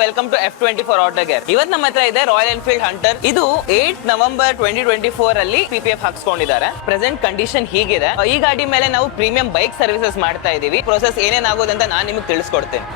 Welcome to F24 auto gear. ಇವತ್ತು ನಮ್ಮ ಹತ್ರ ಇದೆ ರಾಯಲ್ ಎನ್ಫೀಲ್ಡ್ ಹಂಟರ್. ಇದು 8 ನವೆಂಬರ್ 2024 ಅಲ್ಲಿ PPF ಹಾಕ್ಸ್ಕೊಂಡಿದ್ದಾರೆ. ಪ್ರೆಸೆಂಟ್ ಕಂಡೀಷನ್ ಹೀಗಿದೆ. ಈ ಗಾಡಿ ಮೇಲೆ ನಾವು ಪ್ರೀಮಿಯಂ ಬೈಕ್ ಸರ್ವಿಸಸ್ ಮಾಡ್ತಾ ಇದೀವಿ. ಪ್ರೊಸೆಸ್ ಏನೇನಾಗೋದಂತ ನಾನು ನಿಮಗೆ ತಿಳಿಸ್ಕೊಡ್ತೇನೆ.